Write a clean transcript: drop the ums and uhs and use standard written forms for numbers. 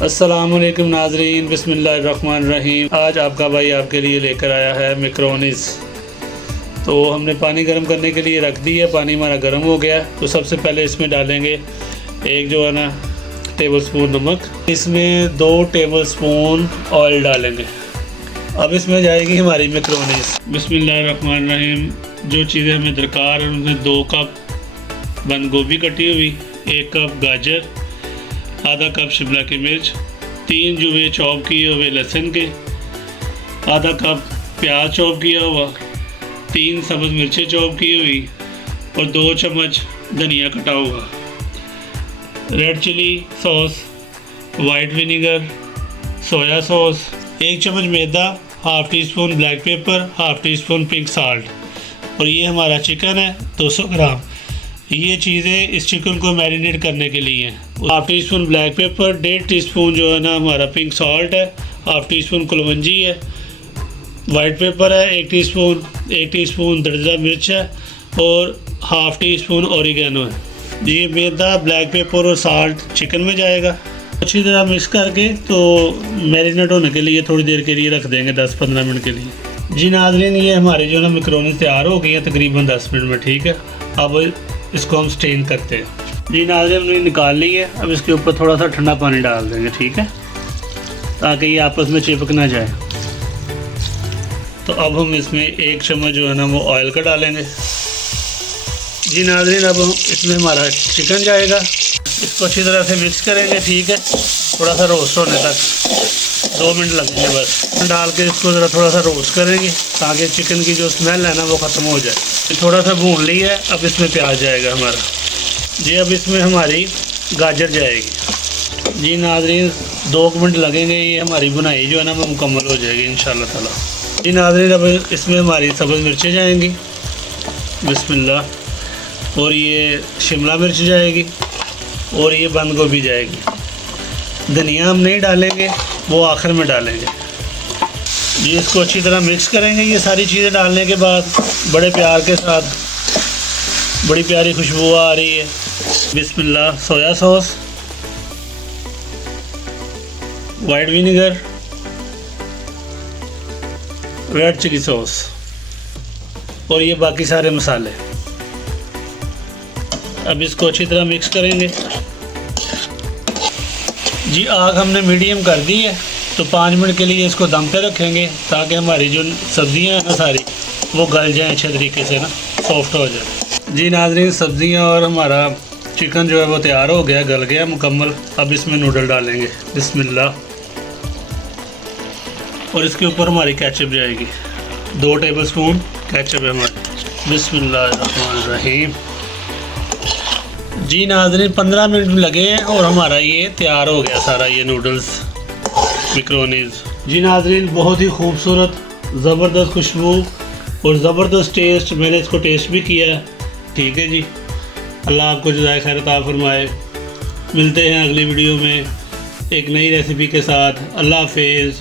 अस्सलामुअलैकुम नाज़रीन, बिस्मिल्लाहिर्रहमानिर्रहीम। आज आपका भाई आपके लिए लेकर आया है मैकरोनीज़। तो हमने पानी गर्म करने के लिए रख दिया, पानी हमारा गर्म हो गया। तो सबसे पहले इसमें डालेंगे एक जो है ना टेबलस्पून नमक, इसमें 2 टेबलस्पून ऑयल डालेंगे। अब इसमें जाएगी हमारी मैकरोनीज़। बिस्मिल्लाहिर्रहमानिर्रहीम। जो चीज़ें हमें दरकार है उनमें 2 कप बंद गोभी कटी हुई, 1 कप गाजर, आधा कप शिमला की मिर्च, 3 जुवे चॉप किए हुए लहसुन के, आधा कप प्याज चॉप किया हुआ, 3 सब्ज़ मिर्चें चॉप की हुई और 2 चम्मच धनिया कटा हुआ, red chilli sauce, white vinegar, soya sauce, 1 चम्मच मैदा, half teaspoon black pepper, half teaspoon pink salt. और ये हमारा चिकन है 200 ग्राम। ये चीज़ें इस चिकन को मैरिनेट करने के लिए हैं। Half teaspoon black paper, 1.5 teaspoon जो है ना हमारा पिंक सॉल्ट है, हाफ़ टी स्पून कलौंजी है, वाइट पेपर है 1 टीस्पून दरदरा मिर्च है और हाफ़ टी स्पून ओरिगेनो है। ये मैदा, ब्लैक पेपर और साल्ट चिकन में जाएगा। अच्छी तरह मिक्स करके तो मैरिनेट होने के लिए थोड़ी देर के लिए रख देंगे, 10-15 मिनट के लिए। जी नाज़रीन, ये हमारी जो ना मैकरोनी तैयार हो गई है तकरीबन 10 मिनट में। ठीक है, अब इसको हम स्टेन करते हैं। जी नाज़रीन, हमने निकाल ली है। अब इसके ऊपर थोड़ा सा ठंडा पानी डाल देंगे, ठीक है, ताकि ये आपस में चिपक ना जाए। तो अब हम इसमें 1 चम्मच जो है ना वो ऑयल का डालेंगे। जी नाज़रीन, अब हम इसमें हमारा चिकन जाएगा। इसको अच्छी तरह से मिक्स करेंगे, ठीक है, थोड़ा सा रोस्ट होने तक 2 मिनट लगेंगे बस। डाल के इसको ज़रा थोड़ा सा रोस्ट करेंगे ताकि चिकन की जो स्मेल है ना वो ख़त्म हो जाए। थोड़ा सा भून ली है। अब इसमें प्याज जाएगा हमारा। जी, अब इसमें हमारी गाजर जाएगी। जी नाज़रीन, 2 मिनट लगेंगे, ये हमारी बुनाई जो है ना वो मुकम्मल हो जाएगी इंशाल्लाह ताला। जी नाज़रीन, अब इसमें हमारी सब्ज़ मिर्चें जाएंगी, बिस्मिल्लाह, और ये शिमला मिर्च जाएगी और ये बंद गोभी जाएगी। धनिया हम नहीं डालेंगे, वो आखिर में डालेंगे। जी, इसको अच्छी तरह मिक्स करेंगे। ये सारी चीज़ें डालने के बाद बड़े प्यार के साथ, बड़ी प्यारी खुशबू आ रही है। बिस्मिल्लाह। Soya sauce, white vinegar, red chilli sauce और ये बाकी सारे मसाले। अब इसको अच्छी तरह मिक्स करेंगे। जी, आग हमने मीडियम कर दी है। तो 5 मिनट के लिए इसको दम पे रखेंगे ताकि हमारी जो सब्ज़ियां हैं ना सारी वो गल जाएँ अच्छे तरीके से ना, सॉफ्ट हो जाए। जी नाज़रीन, सब्ज़ियां और हमारा चिकन जो है वो तैयार हो गया, गल गया मुकम्मल। अब इसमें नूडल डालेंगे, बिस्मिल्लाह, और इसके ऊपर हमारी केचप जाएगी। 2 टेबलस्पून केचप है हमारी। बिस्मिल्लाहिर्रहमानिर्रहीम। जी नाज़रीन, 15 मिनट लगे हैं और हमारा ये तैयार हो गया सारा ये नूडल्स मैकरोनीज़। जी नाज़रीन, बहुत ही खूबसूरत, ज़बरदस्त खुशबू और ज़बरदस्त टेस्ट। मैंने इसको टेस्ट भी किया है। ठीक है जी, अल्लाह आपको जज़ाए खैर अता फरमाए। मिलते हैं अगली वीडियो में एक नई रेसिपी के साथ। अल्लाह हाफ़िज़।